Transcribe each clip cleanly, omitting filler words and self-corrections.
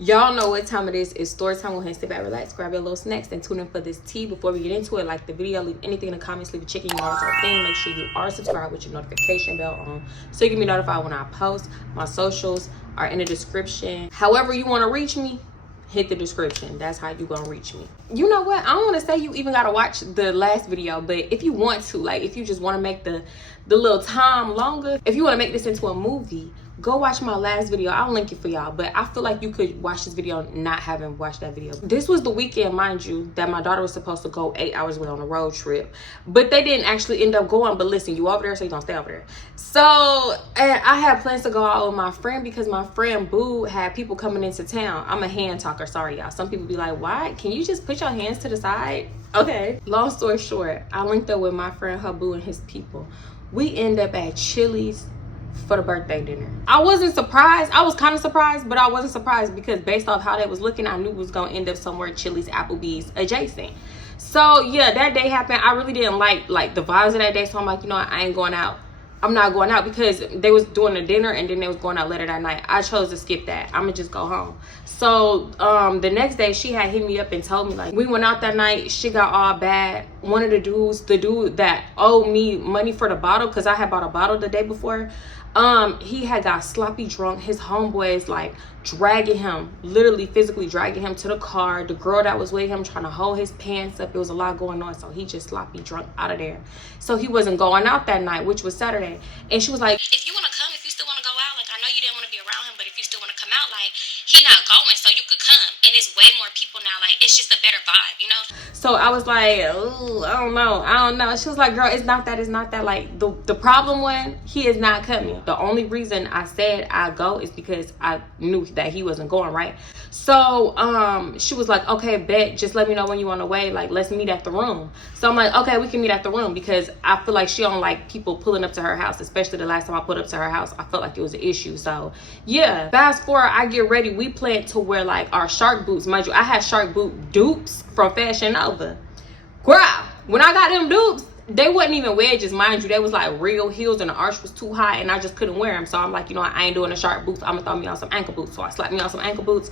Y'all know what time it is. It's story time. Go ahead and sit back, relax, grab your little snacks, and tune in for this tea. Before we get into it, like the video, leave anything in the comments, leave a chicken, you know it's our thing. Make sure you are subscribed with your notification bell on so you can be notified when I post. My socials are in the description. However you want to reach me, hit the description. That's how you gonna reach me. You know what, I don't want to say you even gotta watch the last video, but if you want to, like if you just want to make the little time longer, if you want to make this into a movie, go watch my last video. I'll link it for y'all, but I feel like you could watch this video not having watched that video. This was the weekend, mind you, that my daughter was supposed to go 8 hours away on a road trip, but they didn't actually end up going. But listen, you over there, so you don't stay over there. So and I had plans to go out with my friend because my friend Boo had people coming into town. I'm a hand talker, sorry y'all. Some people be like, why can you just put your hands to the side? Okay, long story short, I linked up with my friend Boo and his people. We end up at Chili's for the birthday dinner. I wasn't surprised. I was kind of surprised, but I wasn't surprised because based off how they was looking, I knew it was gonna end up somewhere Chili's, Applebee's adjacent. So yeah, that day happened. I really didn't like the vibes of that day, so I'm like, you know what, I ain't going out. I'm not going out because they was doing the dinner and then they was going out later that night. I chose to skip that. I'm gonna just go home. So the next day she had hit me up and told me, like, we went out that night, she got all bad. One of the dudes, the dude that owed me money for the bottle, because I had bought a bottle the day before, he had got sloppy drunk. His homeboys like dragging him, literally physically dragging him to the car. The girl that was with him trying to hold his pants up. It was a lot going on, so he just sloppy drunk out of there. So he wasn't going out that night, which was Saturday. And she was like, if you want to come, if you still want to go out, like I know you didn't want to be around him, but if you still want to come out, like he not going, so you could come. And it's way more people now, like it's just a better vibe, you know? So I was like, oh, I don't know. She was like, girl, it's not that. Like the problem one, he is not coming. The only reason I said I go is because I knew that he wasn't going, right? So she was like, okay, bet, just let me know when you on the way, like let's meet at the room. So I'm like, okay, we can meet at the room, because I feel like she don't like people pulling up to her house, especially the last time I put up to her house. I felt like it was an issue. So yeah, fast forward, I get ready. We plan to wear like our shark boots. Mind you, I had shark boot dupes from Fashion Nova. Girl, when I got them dupes, they wasn't even wedges, mind you. They was like real heels and the arch was too high and I just couldn't wear them. So I'm like, you know what, I ain't doing the shark boots. I'm gonna throw me on some ankle boots. So I slapped me on some ankle boots.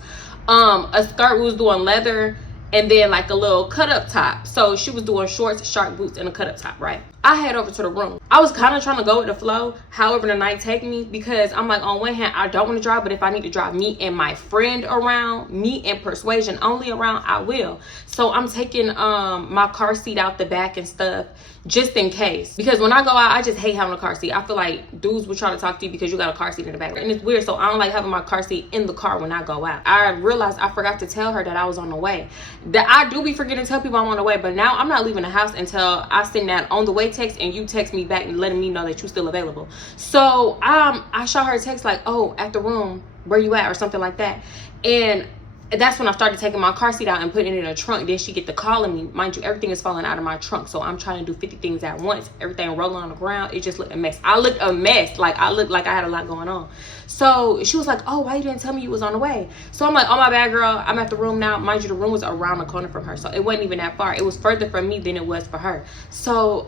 A skirt, we was doing leather, and then like a little cut up top. So she was doing shorts, shark boots, and a cut up top, right? I head over to the room. I was kind of trying to go with the flow, however the night take me, because I'm like, on one hand, I don't want to drive, but if I need to drive me and my friend around, me and Persuasion only around, I will. So I'm taking my car seat out the back and stuff, just in case, because when I go out, I just hate having a car seat. I feel like dudes will try to talk to you because you got a car seat in the back, and it's weird. So I don't like having my car seat in the car when I go out. I realized I forgot to tell her that I was on the way. That I do be forgetting to tell people I'm on the way, but now I'm not leaving the house until I send that on the way text and you text me back and letting me know that you're still available. So I shot her a text like, oh, at the room, where you at, or something like that. And that's when I started taking my car seat out and putting it in a trunk. Then she get to calling me. Mind you, everything is falling out of my trunk. So I'm trying to do 50 things at once. Everything rolling on the ground. It just looked a mess. I looked a mess. Like I looked like I had a lot going on. So she was like, oh, why you didn't tell me you was on the way? So I'm like, oh, my bad, girl. I'm at the room now. Mind you, the room was around the corner from her. So it wasn't even that far. It was further from me than it was for her. So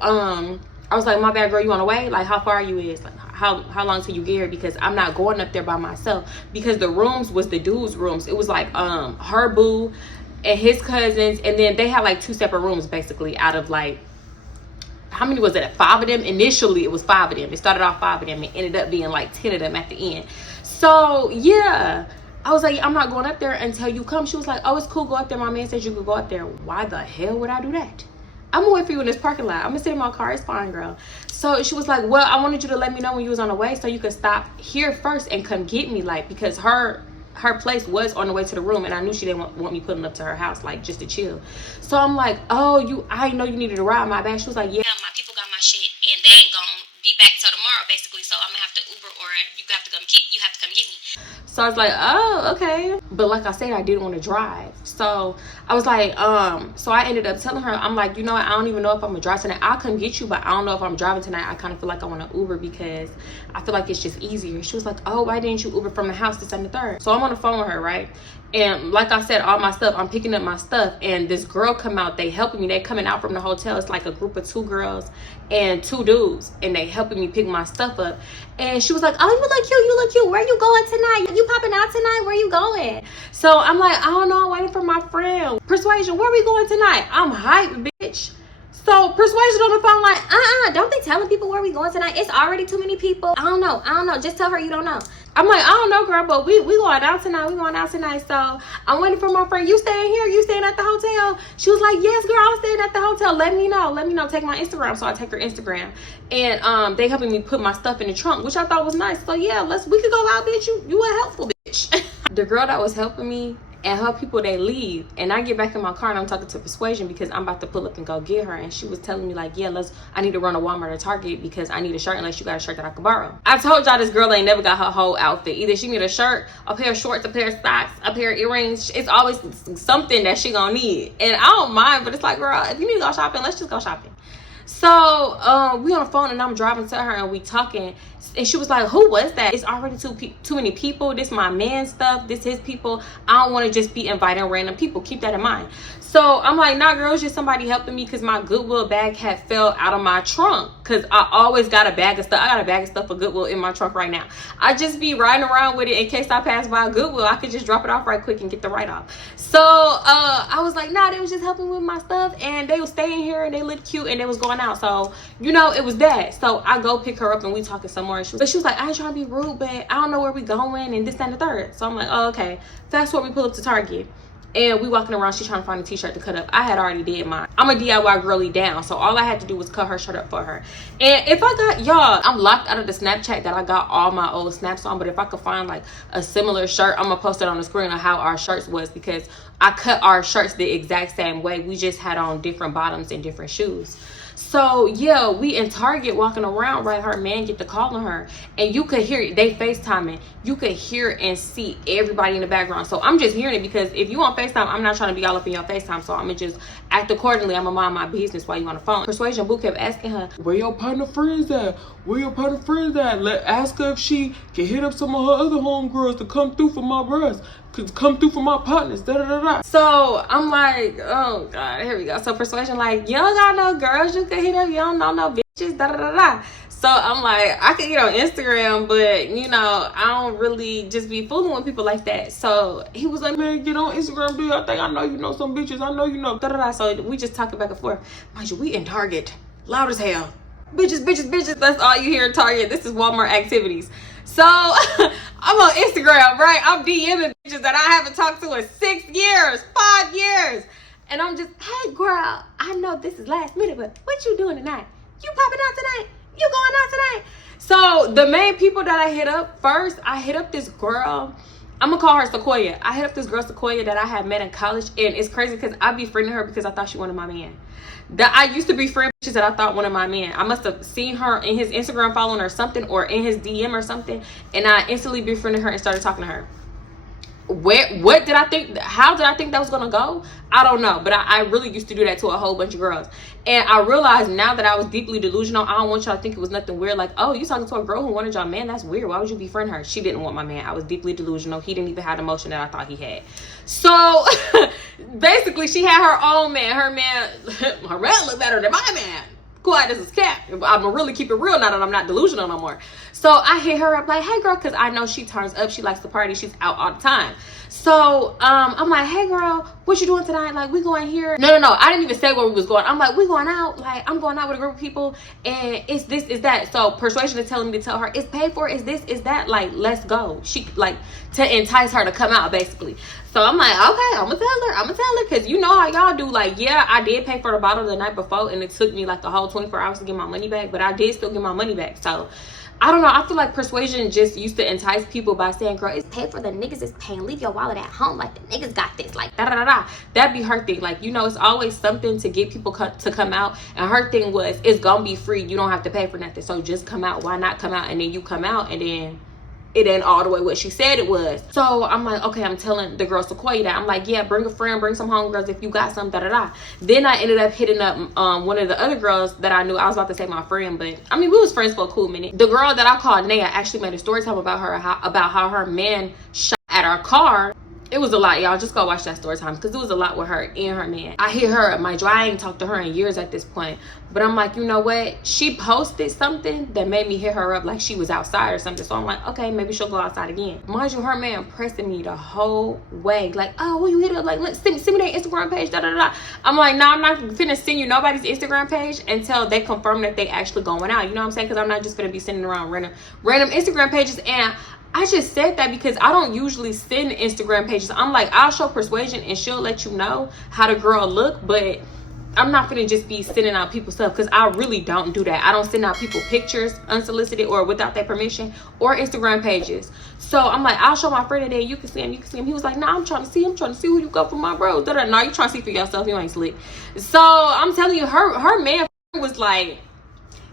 I was like, my bad, girl, you on the way? Like, how far are you is? Like, how long till you get here? Because I'm not going up there by myself, because the rooms was the dudes' rooms. It was like her boo and his cousins, and then they had like 2 separate rooms basically out of like, how many was it? 5 of them. Initially it was 5 of them. It started off 5 of them. It ended up being like 10 of them at the end. So yeah, I was like, I'm not going up there until you come. She was like, oh, it's cool, go up there. My man said you could go up there. Why the hell would I do that? I'm gonna wait for you in this parking lot. I'm gonna sit in my car. It's fine, girl. So she was like, well, I wanted you to let me know when you was on the way so you could stop here first and come get me, like, because her place was on the way to the room, and I knew she didn't want me pulling up to her house, like, just to chill. So I'm like, oh, I know you needed a ride, my bad. She was like, yeah, my people got my shit and they ain't gonna be back till tomorrow basically, so I'm gonna have to Uber, or you have to come get me. So I was like, oh, okay. But like I said, I didn't want to drive. So I was like, so I ended up telling her, I'm like, you know what, I don't even know if I'm gonna drive tonight. I'll come get you, but I don't know if I'm driving tonight. I kind of feel like I want to Uber because I feel like it's just easier. She was like, oh, why didn't you Uber from the house, this and the third? So I'm on the phone with her, right? And like I said, all my stuff, I'm picking up my stuff, and this girl come out, they helping me. They coming out from the hotel. It's like a group of 2 girls and 2 dudes, and they helping me pick my stuff up. And she was like, oh, you look cute. Where you going tonight? You popping out tonight? Where you going? So I'm like, I don't know, I'm waiting for my friend. Persuasion, where we going tonight? I'm hyped, bitch. So Persuasion on the phone like, don't they telling people where we going tonight? It's already too many people. I don't know. Just tell her you don't know. I'm like, I don't know, girl, but we going out tonight. So I'm waiting for my friend. You staying here? You staying at the hotel? She was like, yes, girl, I'm staying at the hotel. Let me know. Take my Instagram. So I take her Instagram. And they helping me put my stuff in the trunk, which I thought was nice. So yeah, we could go out, bitch. You a helpful bitch. The girl that was helping me and her people, they leave, and I get back in my car and I'm talking to Persuasion because I'm about to pull up and go get her. And she was telling me like, yeah, I need to run to Walmart or Target because I need a shirt unless you got a shirt that I can borrow. I told y'all this girl ain't never got her whole outfit. Either she need a shirt, a pair of shorts, a pair of socks, a pair of earrings. It's always something that she gonna need, and I don't mind, but it's like, girl, if you need to go shopping, let's just go shopping. So we on the phone and I'm driving to her and we talking, and she was like, who was that? It's already too many people. This my man stuff. This his people. I don't want to just be inviting random people. Keep that in mind. So I'm like, nah, girl, it's just somebody helping me because my Goodwill bag had fell out of my trunk because I always got a bag of stuff. I got a bag of stuff for Goodwill in my trunk right now. I just be riding around with it in case I pass by Goodwill. I could just drop it off right quick and get the write-off. So I was like, nah, they was just helping with my stuff, and they was staying here and they looked cute and they was going out. So, you know, it was that. So I go pick her up and we talking some more. But she was like, I ain't trying to be rude, but I don't know where we going and this, that, and the third. So I'm like, oh, okay. Fast forward, we pull up to Target. And we walking around, she's trying to find a t-shirt to cut up. I had already did mine. I'm a DIY girly down, so all I had to do was cut her shirt up for her. And if I got, y'all, I'm locked out of the Snapchat that I got all my old snaps on, but if I could find like a similar shirt, I'm gonna post it on the screen of how our shirts was, because I cut our shirts the exact same way. We just had on different bottoms and different shoes. So yeah, we in Target walking around, right? Her man get to calling her, and you could hear it. They FaceTiming. You could hear and see everybody in the background. So I'm just hearing it because if you on FaceTime, I'm not trying to be all up in your FaceTime. So I'm gonna just act accordingly. I'm gonna mind my business while you on the phone. Persuasion Boo kept asking her, where your partner friends at? Ask her if she can hit up some of her other homegirls to come through for my bros. Come through for my partners. So I'm like, oh God, here we go. So Persuasion like, you don't got no girls you can hit up. You don't know no bitches. So I'm like, I can get on Instagram, but you know, I don't really just be fooling with people like that. So he was like, man, get on Instagram, dude. I think I know you know some bitches. I know you know. So we just talking back and forth. Mind you, we in Target, loud as hell. Bitches. That's all you hear in Target. This is Walmart activities. So I'm on Instagram, right? I'm DMing bitches that I haven't talked to in 6 years, 5 years. And I'm just, hey girl, I know this is last minute, but what you doing tonight? You popping out tonight? You going out tonight? So the main people that I hit up first, I hit up this girl. I'm gonna call her Sequoia. I hit up this girl Sequoia that I had met in college, and it's crazy because I befriended her because I thought she wanted my man. That I used to befriend bitches that I thought wanted my man. I must have seen her in his Instagram following or something, or in his DM or something, and I instantly befriended her and started talking to her. What did I think? How did I think that was gonna go? I don't know, but I really used to do that to a whole bunch of girls. And I realized now that I was deeply delusional, I don't want y'all to think it was nothing weird. Like, oh, you talking to a girl who wanted y'all man? That's weird. Why would you befriend her? She didn't want my man. I was deeply delusional. He didn't even have the emotion that I thought he had. So basically, she had her own man. Her man looked better than my man. Quiet as a cat. I'm gonna really keep it real now that I'm not delusional no more. So I hit her up like, hey girl, because I know she turns up, she likes to party, she's out all the time. So I'm like, hey girl, what you doing tonight? Like, we going here? No, I didn't even say where we was going. I'm like, we going out. Like, I'm going out with a group of people, and it's this, is that. So Persuasion is telling me to tell her it's paid for, it's this, is that. Like, let's go. She like to entice her to come out basically. So I'm like, okay, I'm gonna tell her, because you know how y'all do. Like, yeah, I did pay for the bottle the night before, and it took me like a whole 24 hours to get my money back, but I did still get my money back. So I don't know, I feel like Persuasion just used to entice people by saying, girl, it's paid for, the niggas is paying, leave your wallet at home, like the niggas got this, like that'd be her thing. Like, you know, it's always something to get people to come out, and her thing was, it's gonna be free, you don't have to pay for nothing, so just come out. Why not come out? And then you come out, and then it ain't all the way what she said it was. So I'm like, okay, I'm telling the girl Sequoia that. I'm like, yeah, bring a friend, bring some homegirls if you got some, Then I ended up hitting up one of the other girls that I knew. I was about to say my friend, but I mean, we was friends for a cool minute. The girl that I called Naya actually made a story time about her, about how her man shot at our car. It was a lot, y'all. Just go watch that story time because it was a lot with her and her man. I hear her, I ain't talked to her in years at this point, but I'm like, you know what? She posted something that made me hit her up like she was outside or something. So I'm like, okay, maybe she'll go outside again. Mind you, her man pressing me the whole way. Like, oh, who you hit up? Like, look, send me their Instagram page, da da da. I'm like, no, I'm not finna send you nobody's Instagram page until they confirm that they actually going out. You know what I'm saying? Because I'm not just gonna be sending around random Instagram pages. And I just said that because I don't usually send Instagram pages. I'm like, I'll show Persuasion and she'll let you know how the girl look, but I'm not gonna just be sending out people's stuff because I really don't do that. I don't send out people pictures unsolicited or without their permission or Instagram pages. So I'm like, I'll show my friend today. You can see him. He was like, nah, I'm trying to see who you go for my bro. No, you trying to see for yourself. You ain't slick. So I'm telling you, her man was like,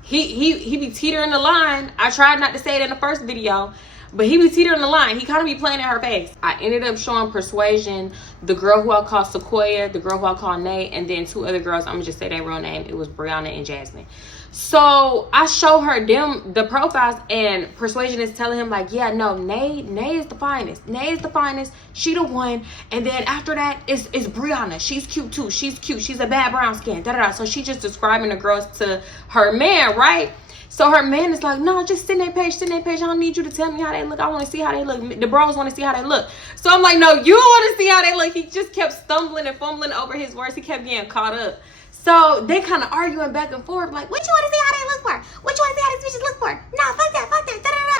he be teetering the line. I tried not to say it in the first video, but he be teetering the line. He kind of be playing in her face. I ended up showing Persuasion, the girl who I call Sequoia, the girl who I call Nate, and then two other girls. I'm gonna just say their real name. It was Brianna and Jasmine. So I show her the profiles, and Persuasion is telling him like, yeah, no, Nay is the finest. Nay is the finest. She the one. And then after that is Brianna. She's cute too. She's cute. She's a bad brown skin. Da da da. So she just describing the girls to her man, right? So her man is like, no, just send that page. I don't need you to tell me how they look. I want to see how they look. The bros want to see how they look. So I'm like, no, you want to see how they look. He just kept stumbling and fumbling over his words. He kept getting caught up. So they kind of arguing back and forth, like, what you want to see how they look for? What you want to see how these bitches look for? No, fuck that,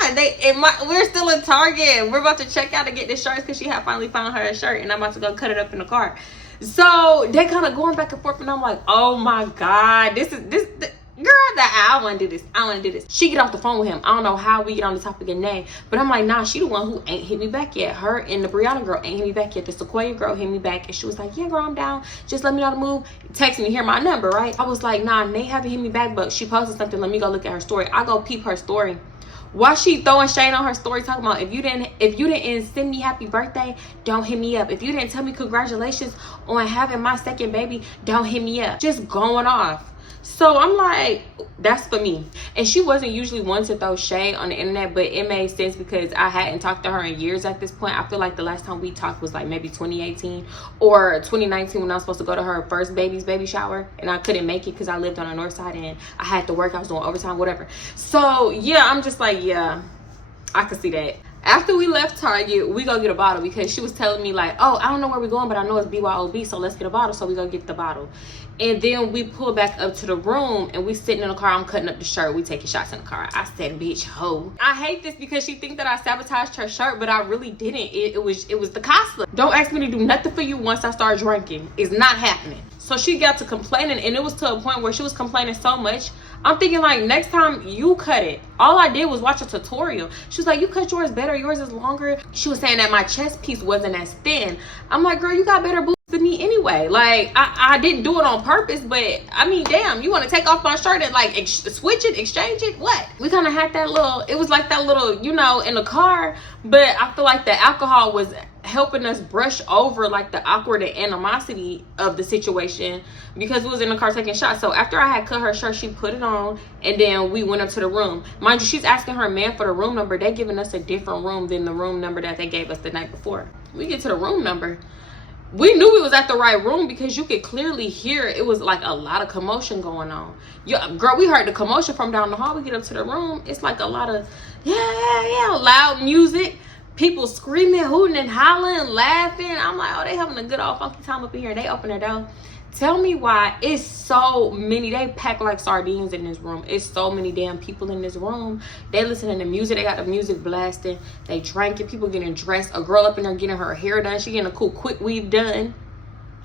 da da da. We're still in Target. We're about to check out to get the shirts because she had finally found her a shirt, and I'm about to go cut it up in the car. So they kind of going back and forth, and I'm like, oh my god, this girl, I want to do this. She get off the phone with him. I don't know how we get on the topic of name, but I'm like, nah, she the one who ain't hit me back yet. Her and the Brianna girl ain't hit me back yet. The Sequoia girl hit me back, and she was like, yeah, girl, I'm down. Just let me know the move. Text me, hear my number, right? I was like, nah, Nate haven't hit me back, but she posted something. Let me go look at her story. I go peep her story. Why she throwing shade on her story, talking about if you didn't send me happy birthday, don't hit me up. If you didn't tell me congratulations on having my second baby, don't hit me up. Just going off. So I'm like, that's for me. And she wasn't usually one to throw shade on the internet, but it made sense because I hadn't talked to her in years at this point. I feel like the last time we talked was like maybe 2018 or 2019 when I was supposed to go to her first baby shower, and I couldn't make it because I lived on the north side and I had to work. I was doing overtime, whatever. So yeah, I'm just like, yeah, I could see that. After we left Target, we go get a bottle because she was telling me like, oh, I don't know where we're going, but I know it's BYOB, so let's get a bottle. So we go get the bottle. And then we pull back up to the room and we sitting in the car. I'm cutting up the shirt. We taking shots in the car. I said, bitch, ho. I hate this because she think that I sabotaged her shirt, but I really didn't. It was the costume. Don't ask me to do nothing for you once I start drinking. It's not happening. So she got to complaining, and it was to a point where she was complaining so much. I'm thinking like, next time you cut it. All I did was watch a tutorial. She was like, you cut yours better. Yours is longer. She was saying that my chest piece wasn't as thin. I'm like, girl, you got better boobs than me anyway. Like, I didn't do it on purpose, but I mean, damn, you want to take off my shirt and like switch it, exchange it? What? We kind of had that little, it was like that little, you know, in the car, but I feel like the alcohol was helping us brush over like the awkward animosity of the situation because we was in the car taking shots. So after I had cut her shirt, she put it on, and then we went up to the room. Mind you, she's asking her man for the room number. They giving us a different room than the room number that they gave us the night before. We get to the room number. We knew we was at the right room because you could clearly hear it was like a lot of commotion going on. Yeah, girl, we heard the commotion from down the hall. We get up to the room. It's like a lot of loud music. People screaming, hooting, and hollering, laughing. I'm like, oh, they having a good old funky time up in here. They open their door. Tell me why it's so many. They pack like sardines in this room. It's so many damn people in this room. They listening to music. They got the music blasting. They drinking. People getting dressed. A girl up in there getting her hair done. She getting a cool quick weave done.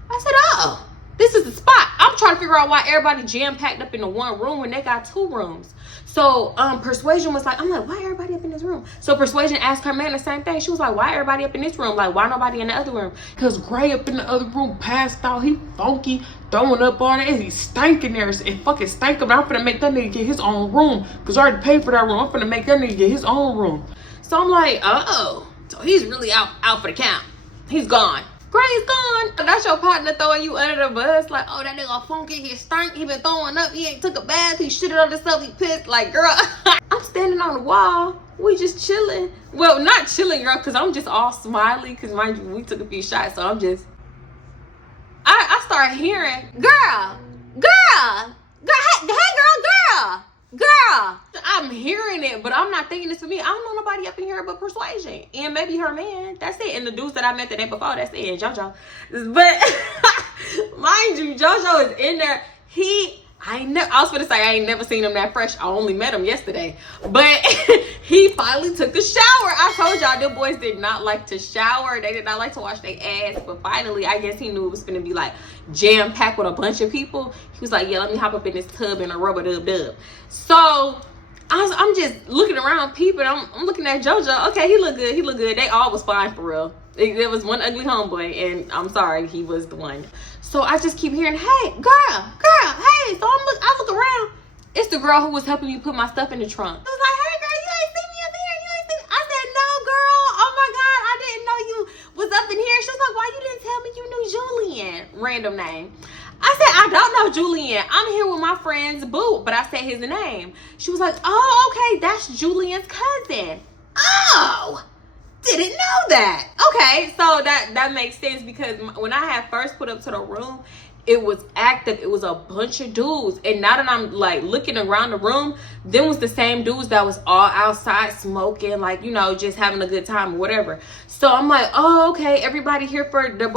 I said, oh, this is the spot. I'm trying to figure out why everybody jam-packed up into one room when they got two rooms. So Persuasion was like, I'm like, why everybody up in this room? So Persuasion asked her man the same thing. She was like, why everybody up in this room? Like, why nobody in the other room? Because Gray up in the other room passed out. He funky, throwing up on it, and he stank in there. It fucking stank him. I'm finna make that nigga get his own room. Because I already paid for that room. I'm finna make that nigga get his own room. So I'm like, oh, so he's really out for the count. He's gone. Gray's gone. That's your partner throwing you under the bus. Like, oh, that nigga funky. He stank. He been throwing up. He ain't took a bath. He shitted on himself. He pissed. Like, girl, I'm standing on the wall We just chilling. Well, not chilling, girl, because I'm just all smiley. Because mind you, we took a few shots, so I'm just. I start hearing, girl, hey, girl. I'm hearing it, but I'm not thinking this for me. I don't know nobody up in here but Persuasion, and maybe her man. That's it. And the dudes that I met the day before, that's it. And JoJo, but mind you, JoJo is in there. I was gonna say I ain't never seen him that fresh. I only met him yesterday. But he finally took a shower. I told y'all them boys did not like to shower. They did not like to wash their ass. But finally, I guess he knew it was gonna be like jam-packed with a bunch of people. He was like, yeah, let me hop up in this tub and a rubber dub. So I'm just looking around, peeping. I'm looking at JoJo. Okay, he look good. They all was fine for real. There was one ugly homeboy, and I'm sorry, he was the one. So I just keep hearing, hey, girl, hey. So I look around. It's the girl who was helping me put my stuff in the trunk. I was like, hey, girl, you ain't see me up here. You ain't see me. I said, no, girl. Oh, my God. I didn't know you was up in here. She was like, why you didn't tell me you knew Julian? Random name. I said, I don't know Julian. I'm here with my friend's boo. But I said his name. She was like, oh, okay. That's Julian's cousin. Oh. Didn't know that. Okay, so that makes sense, because when I had first put up to the room, it was active. It was a bunch of dudes, and now that I'm like looking around the room, them was the same dudes that was all outside smoking, like, you know, just having a good time or whatever. So I'm like, oh, okay, everybody here for the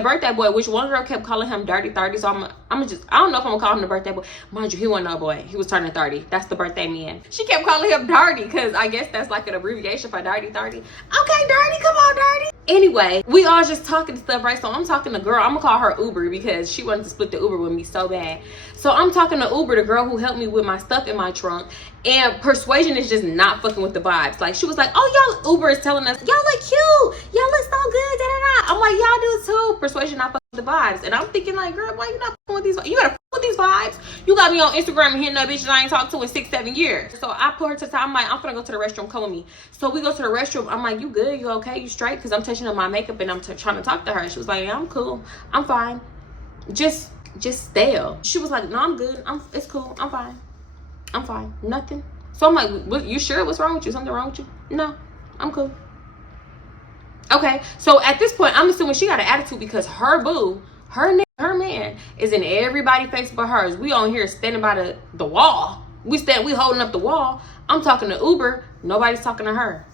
birthday boy, which one girl kept calling him Dirty 30. So I'm just, I don't know if I'm gonna call him the birthday boy. Mind you, he wasn't no boy. He was turning 30. That's the birthday man. She kept calling him Dirty, because I guess that's like an abbreviation for Dirty 30. Okay, Dirty, come on, Dirty. Anyway, we all just talking stuff, right? So I'm talking to girl. I'm gonna call her Uber, because she wanted to split the Uber with me so bad. So I'm talking to Uber, the girl who helped me with my stuff in my trunk. And Persuasion is just not fucking with the vibes. Like, she was like, oh, y'all, Uber is telling us, y'all look cute. Y'all look so good. Da, da, da. I'm like, y'all do too. Persuasion not fucking with the vibes. And I'm thinking like, girl, why you not fucking with these vibes? You gotta fuck with these vibes. You got me on Instagram and hitting that bitch that I ain't talked to in 6-7 years. So I put her to the side. I'm like, I'm gonna go to the restroom. Come with me. So we go to the restroom. I'm like, you good? You okay? You straight? Because I'm touching up my makeup and I'm trying to talk to her. She was like, yeah, I'm cool. I'm fine. Just stale. She was like, no, I'm good. It's cool. I'm fine. Nothing. So I'm like, you sure? What's wrong with you? Something wrong with you? No, I'm cool. Okay, so at this point, I'm assuming she got an attitude, because her boo, her man is in everybody's face but hers. We on here standing by the wall. We holding up the wall. I'm talking to Uber. Nobody's talking to her.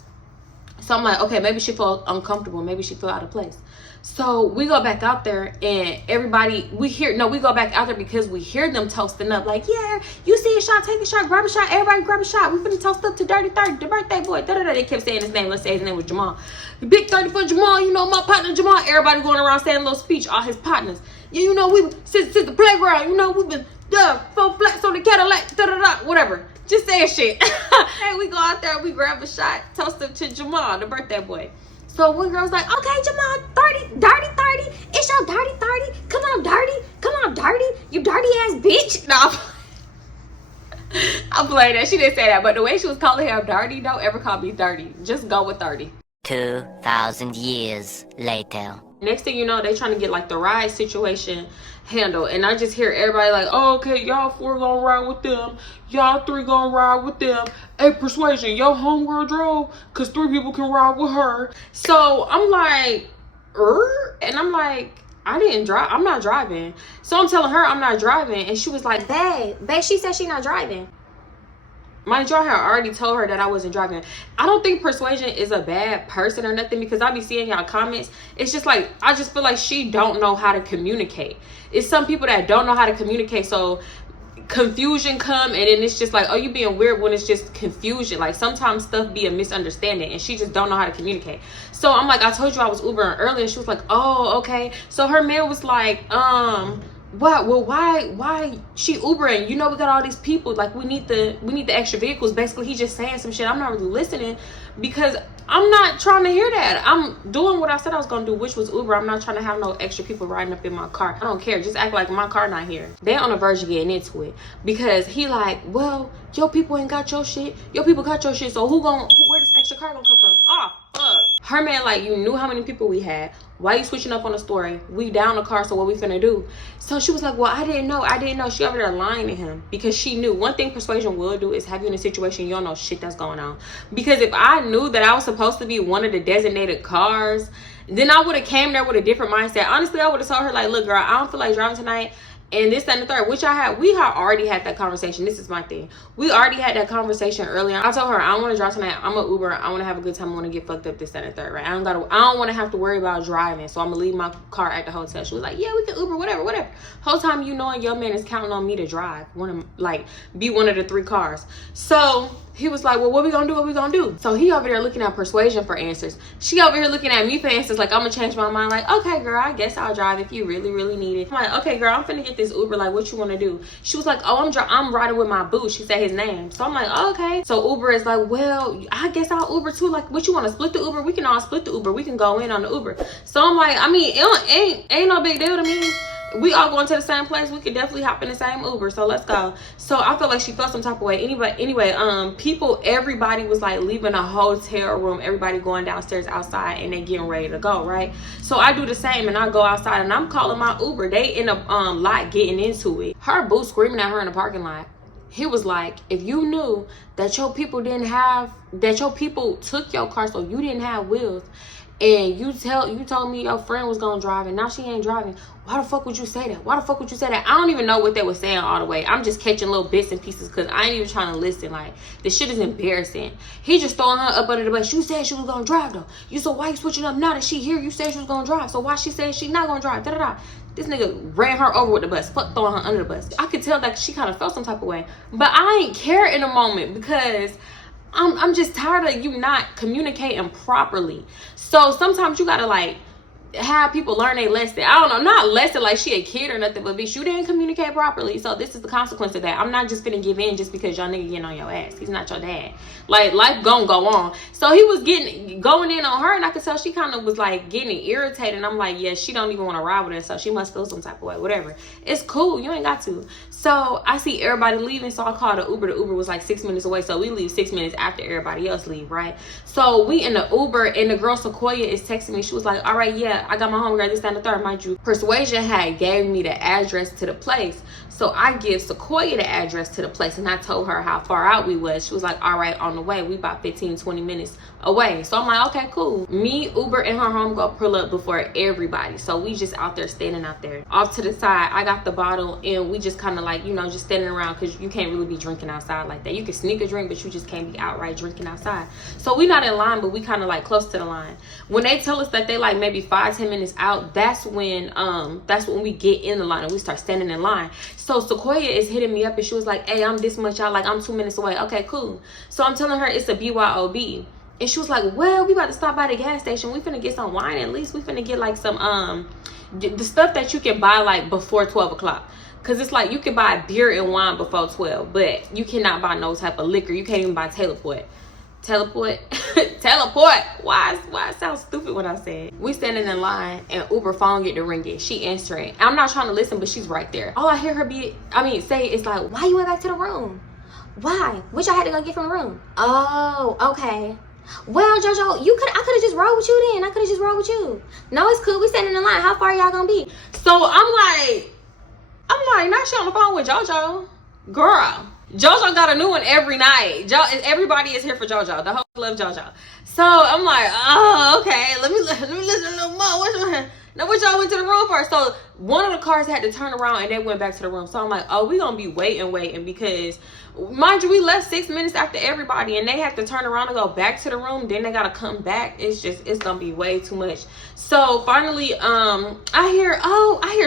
So I'm like, okay, maybe she felt uncomfortable. Maybe she felt out of place. So we go back out there, and we go back out there because we hear them toasting up, like, yeah, you see a shot, take a shot, grab a shot, everybody grab a shot. We finna toast up to Dirty 30, the birthday boy. Da-da-da. They kept saying his name. Let's say his name was Jamal. The big 30 for Jamal, you know, my partner Jamal. Everybody going around saying a little speech, all his partners. Yeah, you know, we since the playground, you know, we've been 4 flats on the Cadillac, da-da-da, whatever. Just saying shit. Hey, we go out there, we grab a shot, toast up to Jamal, the birthday boy. So one girl's like, okay, Jamal, Dirty 30. It's your Dirty 30. Come on, Dirty. You dirty ass bitch. No, I'm playing that. She didn't say that, but the way she was calling him Dirty, don't ever call me Dirty. Just go with 30. 2,000 years later. Next thing you know, they trying to get like the ride situation handled, and I just hear everybody like, oh, okay, y'all 4 gonna ride with them, y'all 3 gonna ride with them. Hey, Persuasion, your homegirl drove, cause 3 people can ride with her. So I'm like, and I'm like, I didn't drive. I'm not driving. So I'm telling her I'm not driving, and she was like, babe, she said she not driving. Mind you, I had already told her that I wasn't driving. I don't think Persuasion is a bad person or nothing, because I be seeing y'all comments. It's just like, I just feel like she don't know how to communicate. It's some people that don't know how to communicate, so confusion come, and then it's just like, oh, you being weird, when it's just confusion. Like, sometimes stuff be a misunderstanding, and she just don't know how to communicate. So I'm like, I told you I was Ubering earlier. She was like, oh, okay. So her man was like, what? Well, why she Ubering? You know, we got all these people. Like, we need the extra vehicles. Basically, he just saying some shit. I'm not really listening, because I'm not trying to hear that. I'm doing what I said I was gonna do, which was Uber. I'm not trying to have no extra people riding up in my car. I don't care. Just act like my car not here. They on the verge of getting into it, because he like, well, your people ain't got your shit. Your people got your shit. So where this extra car gonna come from? Oh, fuck. Her man like, you knew how many people we had. Why you switching up on the story? We down the car, so what we finna do? So she was like, well, I didn't know. She over there lying to him because she knew. One thing persuasion will do is have you in a situation you don't know shit that's going on. Because if I knew that I was supposed to be one of the designated cars, then I would have came there with a different mindset. Honestly, I would have told her like, look, girl, I don't feel like driving tonight. And this, that, and the third, which we had already had that conversation. This is my thing. We already had that conversation earlier. I told her, I don't want to drive tonight. I'm an Uber. I want to have a good time. I want to get fucked up, this, that, and the third, right? I don't want to have to worry about driving. So I'm going to leave my car at the hotel. She was like, yeah, we can Uber, whatever. Whole time you knowing your man is counting on me to drive. Be one of the 3 cars. So he was like, well, what we gonna do? So he over there looking at persuasion for answers. She over here looking at me for answers like, I'm gonna change my mind. Like, okay, girl, I guess I'll drive if you really, really need it. I'm like, okay, girl, I'm finna get this Uber. Like, what you wanna do? She was like, oh, I'm riding with my boo. She said his name. So I'm like, oh, okay. So Uber is like, well, I guess I'll Uber too. Like, what you wanna split the Uber? We can all split the Uber. We can go in on the Uber. So I'm like, I mean, it ain't no big deal to me. We all going to the same place. We could definitely hop in the same Uber, so let's go. So I felt like she felt some type of way. Anyway, everybody was like leaving a hotel room, everybody going downstairs outside, and they getting ready to go, right? So I do the same, and I go outside, and I'm calling my Uber. They in a lot getting into it. Her boo screaming at her in the parking lot. He was like, if you knew that your people took your car, so you didn't have wheels, and you told me your friend was gonna drive and now she ain't driving, why the fuck would you say that? I don't even know what they were saying all the way. I'm just catching little bits and pieces because I ain't even trying to listen. Like, this shit is embarrassing. He just throwing her up under the bus. You said she was gonna drive though. So why you switching up now that she here? You said she was gonna drive, so why she saying she not gonna drive? This nigga ran her over with the bus. Fuck throwing her under the bus. I could tell that she kind of felt some type of way, but I ain't care in a moment because I'm just tired of you not communicating properly. So sometimes you gotta like have people learn a lesson. I don't know, not lesson like she a kid or nothing, but bitch, you didn't communicate properly. So this is the consequence of that. I'm not just finna give in just because y'all nigga getting on your ass. He's not your dad. Like, life gon' go on. So he was going in on her, and I could tell she kind of was like getting irritated. And I'm like, yeah, she don't even want to ride with us, so she must feel some type of way. Whatever. It's cool. You ain't got to. So I see everybody leaving, so I called the Uber. The Uber was like 6 minutes away, so we leave 6 minutes after everybody else leave, right? So we in the Uber, and the girl Sequoia is texting me. She was like, all right, yeah, I got my homegirl, this, that, and the third. Mind you, Persuasion had gave me the address to the place. So I give Sequoia the address to the place, and I told her how far out we was. She was like, all right, on the way. We about 15-20 minutes away. So I'm like, okay, cool. Me, Uber, and her homegirl pull up before everybody. So we just out there standing out there. Off to the side, I got the bottle, and we just kind of like, you know, just standing around because you can't really be drinking outside like that. You can sneak a drink, but you just can't be outright drinking outside. So we not in line, but we kind of like close to the line. When they tell us that they like maybe 5-10 minutes out, that's when we get in the line and we start standing in line. So Sequoia is hitting me up, and she was like, hey, I'm this much out, like I'm 2 minutes away. Okay, cool. So I'm telling her it's a BYOB. And she was like, well, we about to stop by the gas station. We finna get some wine at least. We finna get like some the stuff that you can buy like before 12 o'clock. Cause it's like you can buy beer and wine before 12, but you cannot buy no type of liquor. You can't even buy teleport. Why it sounds stupid when I say it. We standing in line, and Uber phone get to ringing. She answering. I'm not trying to listen, but she's right there. All I hear her say is like, why you went back to the room? Why? What y'all had to go get from the room? Oh, okay. Well, JoJo, I could have just rolled with you then. I could have just rolled with you. No, it's cool. We standing in line. How far y'all gonna be? So I'm like, now she on the phone with JoJo. Girl, JoJo got a new one every night. Everybody is here for JoJo. The whole love JoJo. So I'm like, oh, okay. Let me listen a little more. Now what y'all went to the room for? So one of the cars had to turn around, and they went back to the room. So I'm like, oh, we gonna be waiting because, mind you, we left 6 minutes after everybody, and they have to turn around and go back to the room. Then they gotta come back. It's gonna be way too much. So finally, I hear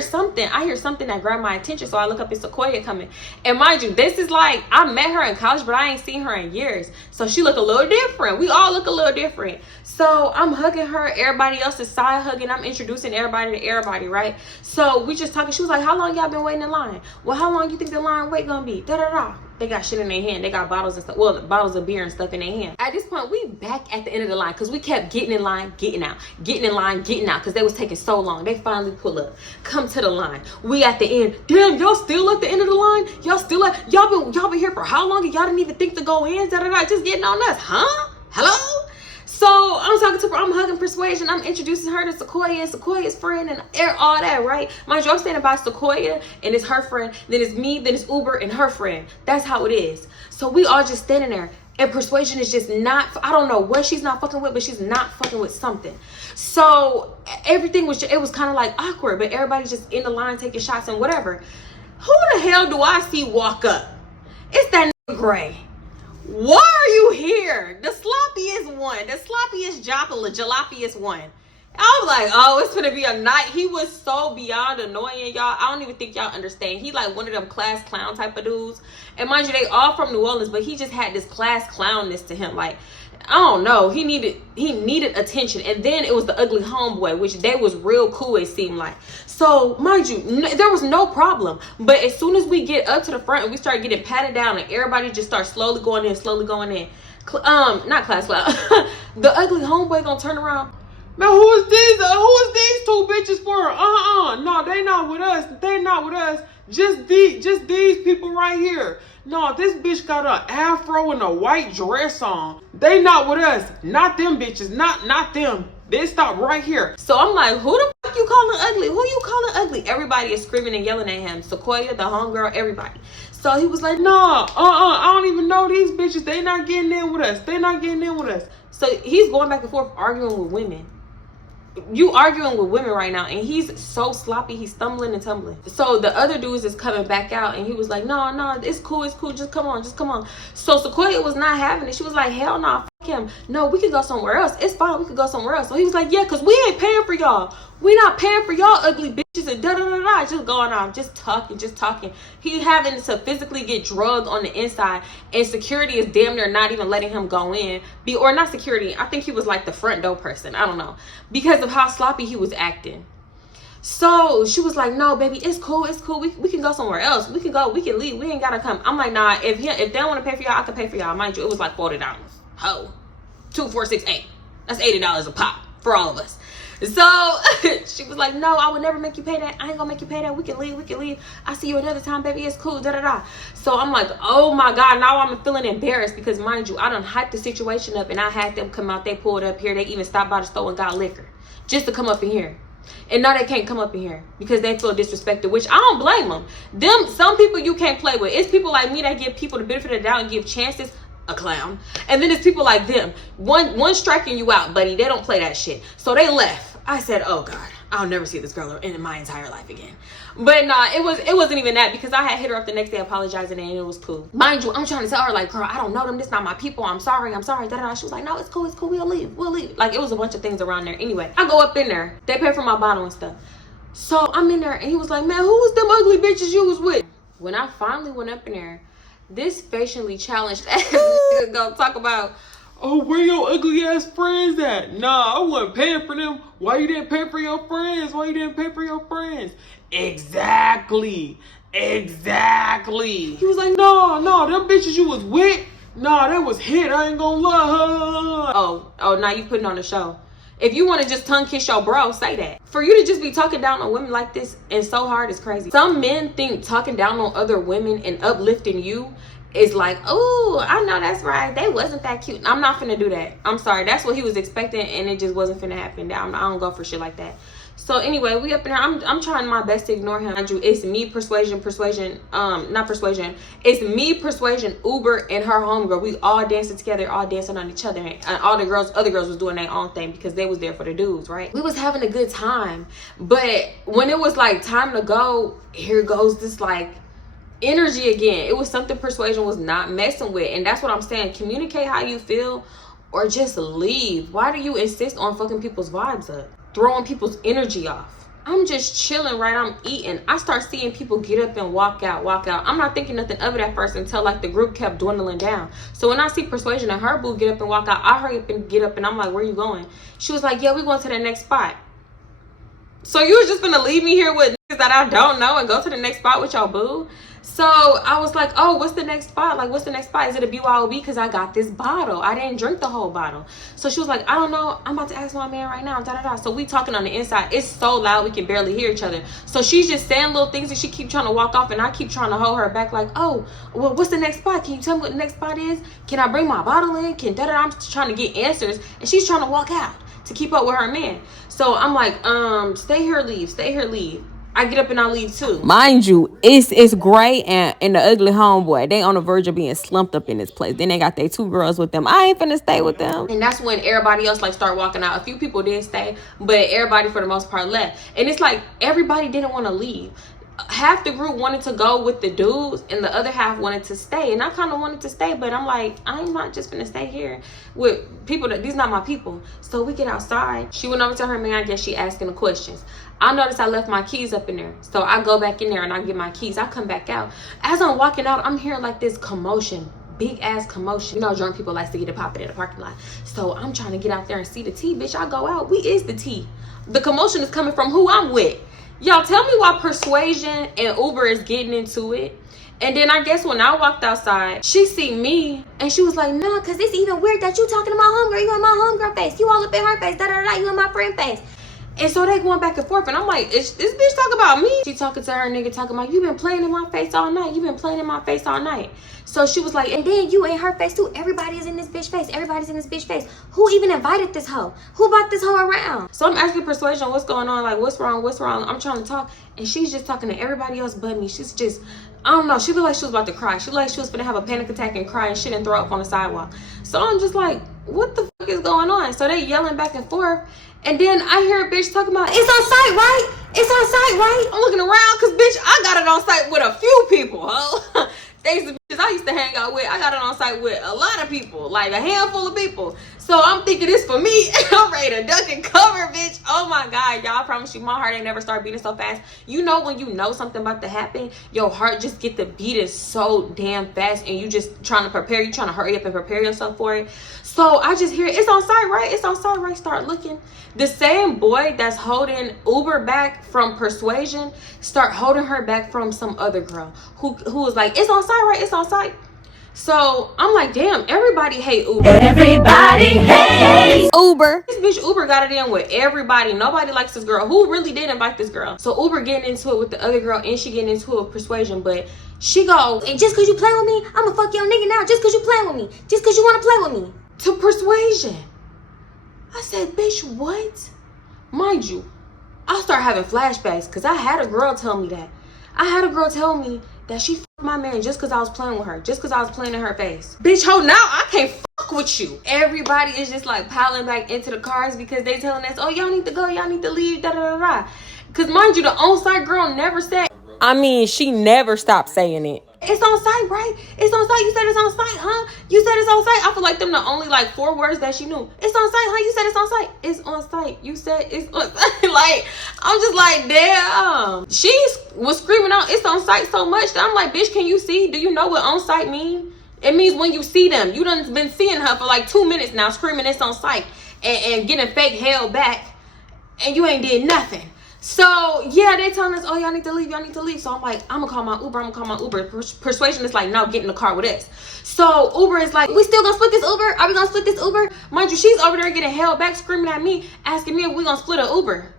something that grabbed my attention. So I look up, it's Sequoia coming. And mind you, this is like, I met her in college, but I ain't seen her in years. So she look a little different. We all look a little different. So I'm hugging her. Everybody else is side hugging. I'm introducing everybody to everybody, right? So we just talking. She was like, how long y'all been waiting in line? Well, how long you think the line wait gonna be? They got shit in their hand. They got bottles and stuff. Well, bottles of beer and stuff in their hand. At this point, we back at the end of the line because we kept getting in line, getting out, getting in line, getting out because they was taking so long. They finally pull up, come to the line. We at the end. Damn, y'all still at the end of the line? Y'all been here for how long? And y'all didn't even think to go in? Just getting on us, huh? Hello? So I'm talking to her, I'm hugging Persuasion, I'm introducing her to Sequoia and Sequoia's friend and all that, right? Mind you, I'm standing by Sequoia and it's her friend, then it's me, then it's Uber and her friend. That's how it is. So we all just standing there, and Persuasion is just not, I don't know what she's not fucking with, but she's not fucking with something. So everything was, it was kind of like awkward, but everybody's just in the line taking shots and whatever. Who the hell do I see walk up? It's that nigga Gray. Why are you here? The sloppiest one, the sloppiest jaloppiest one. I was like, oh, it's gonna be a night. He was so beyond annoying, y'all. I don't even think y'all understand. He like one of them class clown type of dudes. And mind you, they all from New Orleans, but he just had this class clownness to him. Like, I don't know. He needed attention. And then it was the ugly homeboy, which they was real cool, it seemed like. So mind you, there was no problem. But as soon as we get up to the front and we start getting patted down and everybody just starts slowly going in, not class clown. The ugly homeboy gonna turn around. Man, who is these two bitches for? No, they not with us. They not with us. Just these people right here. No, this bitch got an afro and a white dress on. They not with us. Not them bitches. Not them. They stop right here. So I'm like, who the fuck you calling ugly? Who you calling ugly? Everybody is screaming and yelling at him. Sequoia, the homegirl, everybody. So he was like, no, I don't even know these bitches. They not getting in with us. They not getting in with us. So he's going back and forth arguing with women. You arguing with women right now, and he's so sloppy, he's stumbling and tumbling. So the other dudes is coming back out, and he was like, no, it's cool, just come on. So Sequoia was not having it. She was like, hell no, fuck him. No, we could go somewhere else. It's fine, we could go somewhere else. So he was like, yeah, because we ain't paying for y'all. We not paying for y'all ugly bitches and da-da-da-da. Just going on, just talking. He having to physically get drugged on the inside, and security is damn near not even letting him go in. Or not security, I think he was like the front door person, I don't know, because of how sloppy he was acting. So she was like, no, baby, it's cool. We can go somewhere else. We can leave. We ain't gotta come. I'm like, nah, if they don't want to pay for y'all, I can pay for y'all. Mind you, it was like $40. Ho. 2, 4, 6, 8. That's $80 a pop for all of us. So she was like, no, I would never make you pay that. I ain't gonna make you pay that. We can leave. I see you another time, baby. It's cool. Da-da-da. So I'm like, oh my God. Now I'm feeling embarrassed because, mind you, I done hyped the situation up and I had them come out. They pulled up here. They even stopped by the store and got liquor just to come up in here. And now they can't come up in here because they feel disrespected, which I don't blame them. Some people you can't play with. It's people like me that give people the benefit of the doubt and give chances. A clown. And then it's people like them. One striking you out, buddy. They don't play that shit. So they left. I said, oh God, I'll never see this girl in my entire life again. But nah, it wasn't even that, because I had hit her up the next day apologizing and it was cool. Mind you, I'm trying to tell her, like, girl, I don't know them. This not my people. I'm sorry. Da-da-da. She was like, no, it's cool. We'll leave. Like, it was a bunch of things around there. Anyway, I go up in there. They pay for my bottle and stuff. So I'm in there and he was like, man, who was them ugly bitches you was with? When I finally went up in there, this facially challenged ass nigga gonna talk about, oh, where your ugly ass friends at? Nah, I wasn't paying for them. Why you didn't pay for your friends? Exactly. He was like, no, them bitches you was with, nah, that was hit. I ain't gonna lie. Oh, now you putting on a show. If you want to just tongue kiss your bro, say that. For you to just be talking down on women like this and so hard is crazy. Some men think talking down on other women and uplifting you is like, oh, I know that's right. They wasn't that cute. I'm not finna do that. I'm sorry. That's what he was expecting and it just wasn't finna happen. I don't go for shit like that. So anyway, we up in here. I'm trying my best to ignore him. It's me, Persuasion, It's me, Persuasion, Uber, and her homegirl. We all dancing together, all dancing on each other. And all the other girls was doing their own thing because they was there for the dudes, right? We was having a good time. But when it was like time to go, here goes this like energy again. It was something Persuasion was not messing with. And that's what I'm saying. Communicate how you feel or just leave. Why do you insist on fucking people's vibes up? Throwing people's energy off. I'm just chilling, right? I'm eating. I start seeing people get up and walk out. I'm not thinking nothing of it at first until like the group kept dwindling down. So when I see Persuasion and her boo get up and walk out, I hurry up and get up and I'm like, where you going? She was like, yeah, we going to the next spot. So you was just gonna leave me here with niggas that I don't know and go to the next spot with your boo? So I was like, oh, what's the next spot? Like, what's the next spot? Is it a BYOB? Because I got this bottle. I didn't drink the whole bottle. So she was like, I don't know. I'm about to ask my man right now. Da, da, da. So we talking on the inside. It's so loud we can barely hear each other. So she's just saying little things and she keep trying to walk off and I keep trying to hold her back like, oh, well, what's the next spot? Can you tell me what the next spot is? Can I bring my bottle in? Can da, da, da. I'm trying to get answers. And she's trying to walk out to keep up with her man. So I'm like, stay here, leave. Stay here, leave. I get up and I leave too. Mind you, it's Gray and the ugly homeboy. They on the verge of being slumped up in this place. Then they got their 2 girls with them. I ain't finna stay with them. And that's when everybody else like start walking out. A few people did stay, but everybody for the most part left. And it's like everybody didn't want to leave. Half the group wanted to go with the dudes and the other half wanted to stay. And I kind of wanted to stay, but I'm like, I'm not just gonna stay here with people that these not my people. So we get outside. She went over to her man. I guess she asking the questions. I noticed I left my keys up in there. So I go back in there and I get my keys. I come back out. As I'm walking out, I'm hearing like this commotion. Big ass commotion. You know, drunk people like to get it popping in the parking lot. So I'm trying to get out there and see the tea. Bitch, I go out. We is the tea. The commotion is coming from who I'm with. Y'all tell me why Persuasion and Uber is getting into it. And then I guess when I walked outside, she see me and she was like, nah, cause it's even weird that you talking to my homegirl. You in my homegirl face. You all up in her face. Da da da. You in my friend face. And so they going back and forth and I'm like, is this bitch talking about me? She talking to her nigga talking about, you been playing in my face all night. You been playing in my face all night. So she was like, and then you in her face too. Everybody is in this bitch face. Everybody's in this bitch face. Who even invited this hoe? Who brought this hoe around? So I'm asking Persuasion, what's going on? Like, what's wrong? What's wrong? I'm trying to talk. And she's just talking to everybody else but me. She's just, I don't know. She looked like she was about to cry. She looked like she was gonna have a panic attack and cry and shit and throw up on the sidewalk. So I'm just like, what the fuck is going on? So they yelling back and forth. And then I hear a bitch talking about, it's on site, right? It's on site, right? I'm looking around because, bitch, I got it on site with a few people, huh? Thanks to bitches I used to hang out with, I got it on site with a lot of people, like a handful of people. So I'm thinking this for me. I'm ready to duck and cover, bitch. Oh my God, y'all, I promise you, my heart ain't never started beating so fast. You know when you know something about to happen, your heart just get the beating so damn fast and you just trying to prepare, you trying to hurry up and prepare yourself for it. So I just hear, it's on site, right? It's on site, right? Start looking. The same boy that's holding Uber back from Persuasion start holding her back from some other girl who was like, it's on site, right? It's on site. So I'm like, damn, everybody hate Uber. Everybody hates Uber. This bitch Uber got it in with everybody. Nobody likes this girl. Who really did invite this girl? So Uber getting into it with the other girl and she getting into it with Persuasion. But she go, and just cause you play with me, I'ma fuck your nigga now. Just cause you play with me. Just cause you wanna play with me. To Persuasion. I said, bitch, what? Mind you, I start having flashbacks because I had a girl tell me that. I had a girl tell me that she fucked my man just because I was playing with her. Just because I was playing in her face. Bitch, ho, now I can't fuck with you. Everybody is just like piling back into the cars because they telling us, oh, y'all need to go. Y'all need to leave. Da da da da. Because mind you, the on-site girl never said. I mean, she never stopped saying it. It's on site, right? It's on site. You said it's on site, huh? You said it's on site. I feel like them the only like 4 words that she knew. It's on site, huh? You said it's on site. It's on site. You said it's on site. Like, I'm just like, damn. She was screaming out, it's on site so much that I'm like, bitch, can you see? Do you know what on site mean? It means when you see them. You done been seeing her for like 2 minutes now screaming it's on site and getting fake held back and you ain't did nothing. So yeah, they telling us, oh, y'all need to leave, y'all need to leave. So I'm like, I'm gonna call my Uber. Persuasion is like, no, get in the car with us. So Uber is like, we still gonna split this Uber? Are we gonna split this Uber? Mind you, she's over there getting held back, screaming at me, asking me if we gonna split an Uber.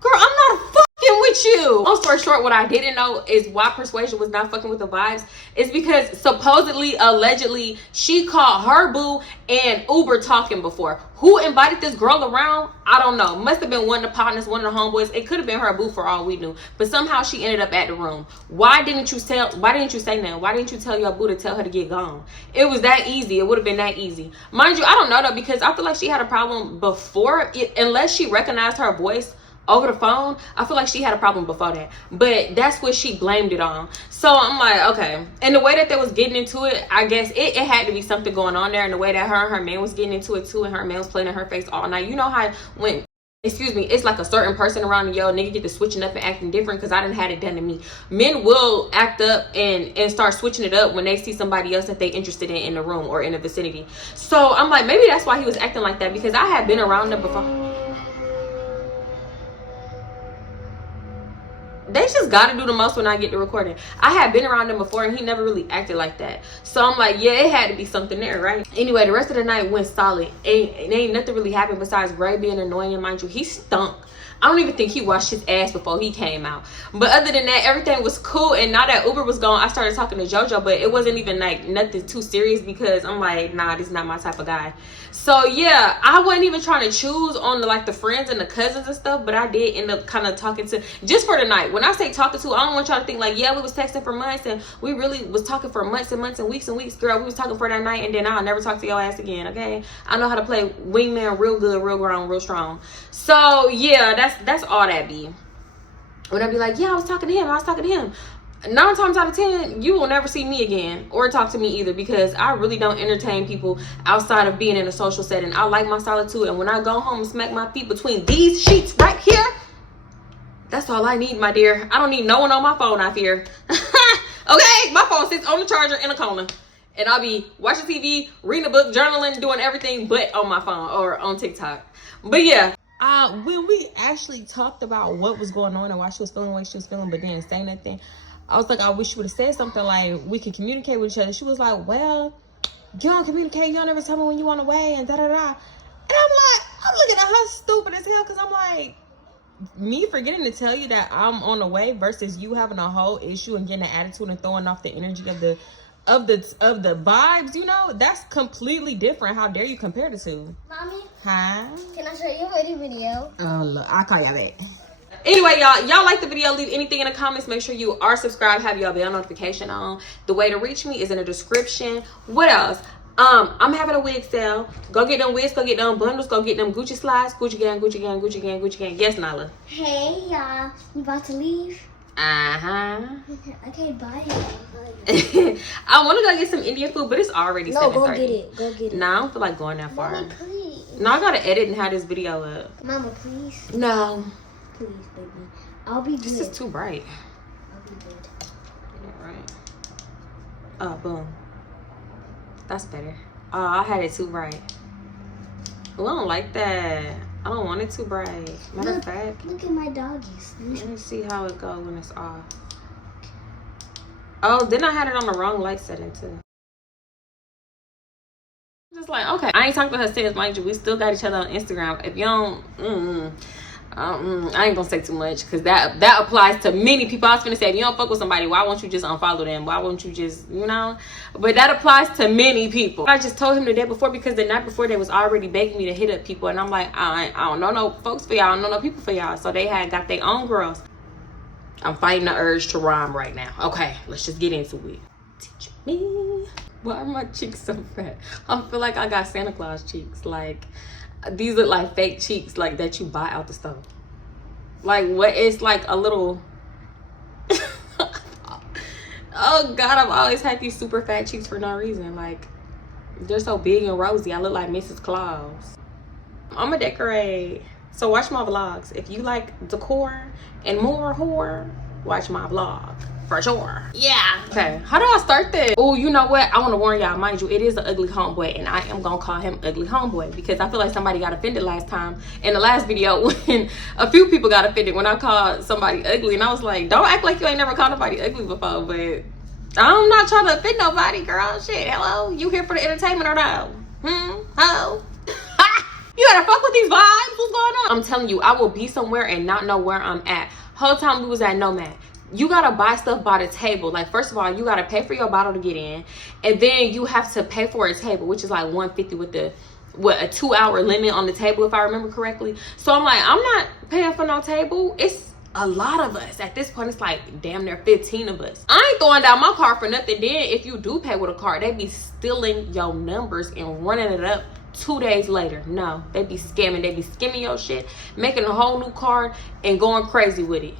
Girl, I'm not fucking with you. Long story short, what I didn't know is why Persuasion was not fucking with the vibes. It's because supposedly, allegedly, she caught her boo and Uber talking before. Who invited this girl around? I don't know. Must have been one of the partners, one of the homeboys. It could have been her boo for all we knew. But somehow she ended up at the room. Why didn't you say nothing? Why didn't you tell your boo to tell her to get gone? It was that easy. It would have been that easy. Mind you, I don't know though, because I feel like she had a problem before it, unless she recognized her voice over the phone. I feel like she had a problem before that, but that's what she blamed it on. So I'm like, okay. And the way that they was getting into it, I guess it had to be something going on there. And the way that her man was getting into it too, and her man was playing in her face all night. You know how when, excuse me, it's like a certain person around the yo nigga get to switching up and acting different, because I done had it done to me. Men will act up and start switching it up when they see somebody else that they interested in the room or in the vicinity. So I'm like, maybe that's why he was acting like that, because I had been around them before. They just gotta do the most when I get to recording. I had been around him before and he never really acted like that. So I'm like, yeah, it had to be something there, right? Anyway, the rest of the night went solid. Ain't nothing really happened besides Gray being annoying, and mind you, he stunk. I don't even think he washed his ass before he came out. But other than that, everything was cool. And now that Uber was gone, I started talking to JoJo, but it wasn't even like nothing too serious because I'm like, nah, this is not my type of guy. So yeah, I wasn't even trying to choose on the friends and the cousins and stuff, but I did end up kind of talking to, just for the night. When I say talking to, I don't want y'all to think like, yeah, we was texting for months and we really was talking for months and months and weeks, girl. We was talking for that night, and then I'll never talk to your ass again, okay? I know how to play wingman real good, real grown, real strong. So yeah, that's all that be. When I be like, yeah, I was talking to him, 9 times out of 10, you will never see me again or talk to me either, because I really don't entertain people outside of being in a social setting. I like my solitude, and when I go home and smack my feet between these sheets right here, that's all I need, my dear. I don't need no one on my phone out here. Okay, my phone sits on the charger in a corner, and I'll be watching TV, reading a book, journaling, doing everything but on my phone or on TikTok. But yeah, when we actually talked about what was going on and why she was feeling the way she was feeling but didn't say nothing, I was like, I wish you would have said something like, we could communicate with each other. She was like, well, you don't communicate, you don't ever tell me when you on the way, and da-da-da. And I'm looking at her stupid as hell, because I'm like, me forgetting to tell you that I'm on the way versus you having a whole issue and getting an attitude and throwing off the energy of the vibes, you know, that's completely different. How dare you compare the two? Mommy? Huh? Can I show you a funny video? Oh, look, I'll call y'all back. Anyway, y'all like the video, leave anything in the comments. Make sure you are subscribed, have your bell notification on. The way to reach me is in the description. What else? I'm having a wig sale. Go get them wigs, go get them bundles, go get them Gucci slides. Gucci gang, Gucci gang, Gucci gang, Gucci gang. Yes, Nala. Hey y'all, you about to leave? Okay, bye. I want to go get some Indian food, but it's already 7:30. No, go get it. Go get it. Nah, I don't feel like going that far. Mommy, please. No, I gotta edit and have this video up. Mama, please. No. Please, baby. I'll be good. This is too bright. I'll be good. Alright. Oh, boom. That's better. Oh, I had it too bright. Oh, I don't like that. I don't want it too bright. Matter of fact, Look at my doggies. let me see how it goes when it's off. Oh, then I had it on the wrong light setting too. Just like, okay. I ain't talked to her since, mind you. We still got each other on Instagram. If you don't, I ain't gonna say too much, because that applies to many people. I was finna say, if you don't fuck with somebody, why won't you just unfollow them? Why won't you just, you know? But that applies to many people. I just told him the day before, because the night before they was already begging me to hit up people, and I'm like, I don't know no folks for y'all. I don't know no people for y'all. So they had got their own girls. I'm fighting the urge to rhyme right now. Okay, let's just get into it. Teach me. Why are my cheeks so fat? I feel like I got Santa Claus cheeks. Like, these look like fake cheeks, like that you buy out the store. Like, what? It's like a little oh god, I've always had these super fat cheeks for no reason. Like, they're so big and rosy. I look like Mrs. Claus. I'm gonna decorate, so watch my vlogs. If you like decor and more horror, watch my vlog for sure. Yeah. Okay, how do I start this? Oh, you know what, I want to warn y'all, mind you, it is an ugly homeboy, and I am gonna call him ugly homeboy, because I feel like somebody got offended last time in the last video when a few people got offended when I called somebody ugly, and I was like, don't act like you ain't never called nobody ugly before. But I'm not trying to offend nobody, girl. Shit, hello, you here for the entertainment or no? Ho. You gotta fuck with these vibes. What's going on? I'm telling you, I will be somewhere and not know where I'm at. Whole time we was at Nomad. You gotta buy stuff by the table. Like, first of all, you gotta pay for your bottle to get in, and then you have to pay for a table, which is like $150 with a 2-hour limit on the table, if I remember correctly. So I'm like, I'm not paying for no table. It's a lot of us at this point. It's like damn near 15 of us. I ain't throwing down my card for nothing. Then if you do pay with a card, they be stealing your numbers and running it up 2 days later. No, they be scamming. They be skimming your shit, making a whole new card and going crazy with it.